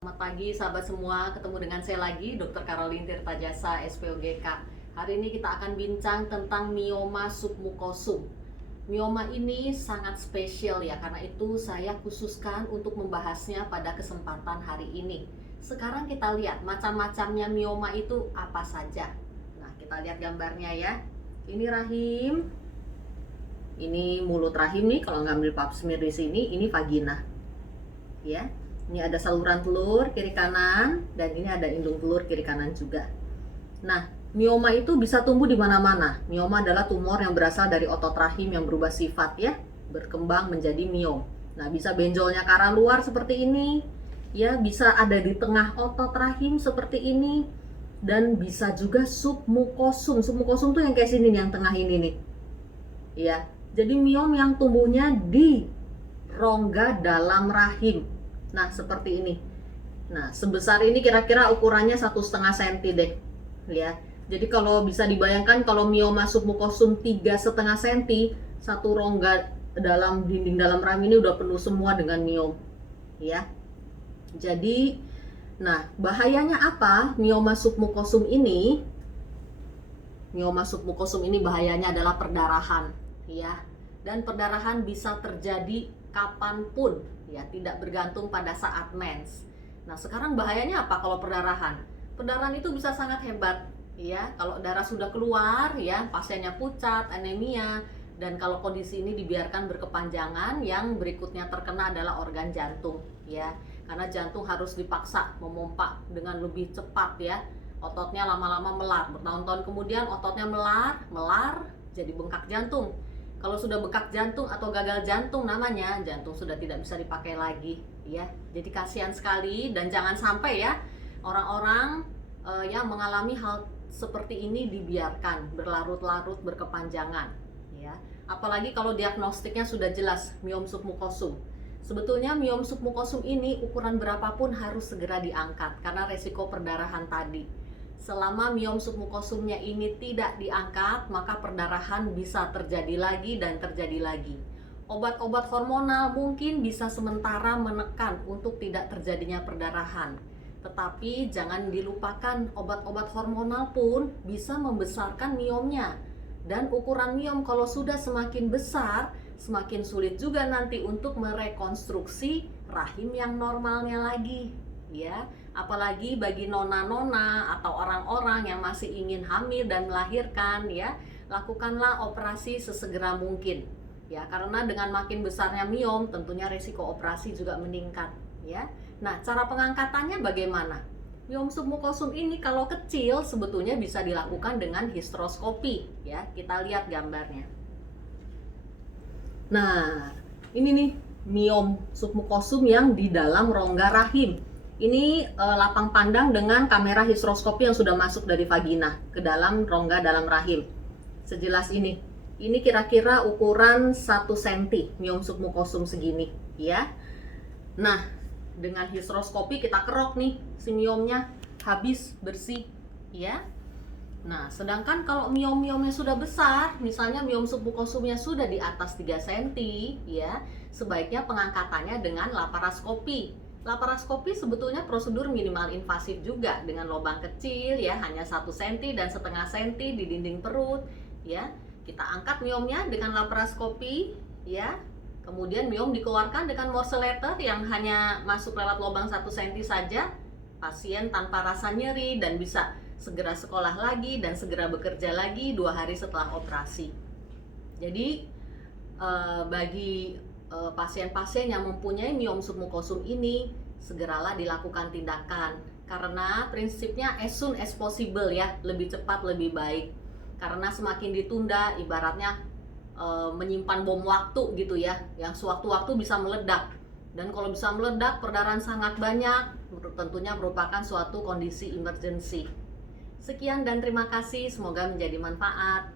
Selamat pagi sahabat semua, ketemu dengan saya lagi Dr. Caroline Tirtajasa SPOGK. Hari ini kita akan bincang tentang mioma submukosum. Mioma ini sangat spesial ya, karena itu saya khususkan untuk membahasnya pada kesempatan hari ini. Sekarang kita lihat macam-macamnya mioma itu apa saja. Nah, kita lihat gambarnya ya. Ini rahim, ini mulut rahim nih, kalau ngambil pap smear di sini, ini vagina. Ya. Ini ada saluran telur kiri kanan, dan ini ada indung telur kiri kanan juga. Nah, mioma itu bisa tumbuh di mana-mana. Mioma adalah tumor yang berasal dari otot rahim yang berubah sifat ya, berkembang menjadi miom. Nah, bisa benjolnya ke arah luar seperti ini, ya, bisa ada di tengah otot rahim seperti ini, dan bisa juga submukosum. Submukosum tuh yang kayak sini nih, yang tengah ini nih. Ya, jadi miom yang tumbuhnya di rongga dalam rahim. Nah, seperti ini. Nah, sebesar ini kira-kira ukurannya 1,5 cm deh. Ya. Jadi kalau bisa dibayangkan kalau mioma submukosum 3,5 cm, satu rongga dalam dinding dalam rahim ini udah penuh semua dengan miom. Ya. Jadi, nah, bahayanya apa? Mioma submukosum ini bahayanya adalah perdarahan, ya. Dan perdarahan bisa terjadi kapanpun, ya, tidak bergantung pada saat mens. Nah, sekarang bahayanya apa kalau perdarahan? Perdarahan itu bisa sangat hebat, ya. Kalau darah sudah keluar, ya, pasiennya pucat, anemia, dan kalau kondisi ini dibiarkan berkepanjangan, yang berikutnya terkena adalah organ jantung, ya. Karena jantung harus dipaksa memompa dengan lebih cepat, ya. Ototnya lama-lama melar, bertahun-tahun kemudian ototnya melar, jadi bengkak jantung. Kalau sudah bengkak jantung atau gagal jantung namanya, jantung sudah tidak bisa dipakai lagi, ya. Jadi kasihan sekali, dan jangan sampai ya orang-orang yang mengalami hal seperti ini dibiarkan berlarut-larut berkepanjangan, ya. Apalagi kalau diagnostiknya sudah jelas miom submukosum. Sebetulnya miom submukosum ini ukuran berapapun harus segera diangkat karena resiko perdarahan tadi. Selama miom submukosumnya ini tidak diangkat, maka perdarahan bisa terjadi lagi dan terjadi lagi. Obat-obat hormonal mungkin bisa sementara menekan untuk tidak terjadinya perdarahan. Tetapi jangan dilupakan, obat-obat hormonal pun bisa membesarkan miomnya. Dan ukuran miom kalau sudah semakin besar, semakin sulit juga nanti untuk merekonstruksi rahim yang normalnya lagi, ya. Apalagi bagi nona-nona atau orang-orang yang masih ingin hamil dan melahirkan, ya, lakukanlah operasi sesegera mungkin, ya, karena dengan makin besarnya miom tentunya risiko operasi juga meningkat, ya. Nah, cara pengangkatannya bagaimana? Miom submukosum ini kalau kecil sebetulnya bisa dilakukan dengan histeroskopi, ya. Kita lihat gambarnya. Nah, ini nih miom submukosum yang di dalam rongga rahim. Ini lapang pandang dengan kamera histeroskopi yang sudah masuk dari vagina ke dalam rongga dalam rahim. Sejelas ini. Ini kira-kira ukuran 1 cm miom submukosum segini, ya. Nah, dengan histeroskopi kita kerok nih si miomnya habis bersih, ya. Nah, sedangkan kalau miom-miomnya sudah besar, misalnya miom submukosumnya sudah di atas 3 cm, ya, sebaiknya pengangkatannya dengan laparoskopi. Laparoskopi sebetulnya prosedur minimal invasif juga dengan lubang kecil, ya, hanya 1 cm dan setengah cm di dinding perut, ya. Kita angkat miomnya dengan laparoskopi, ya. Kemudian miom dikeluarkan dengan Morse letter yang hanya masuk lewat lubang 1 cm saja. Pasien tanpa rasa nyeri dan bisa segera sekolah lagi dan segera bekerja lagi 2 hari setelah operasi. Jadi bagi pasien-pasien yang mempunyai miom submukosum ini, segeralah dilakukan tindakan, karena prinsipnya as soon as possible, ya, lebih cepat lebih baik. Karena semakin ditunda ibaratnya menyimpan bom waktu gitu, ya, yang sewaktu-waktu bisa meledak. Dan kalau bisa meledak, perdarahan sangat banyak, tentunya merupakan suatu kondisi emergency. Sekian dan terima kasih, semoga menjadi manfaat.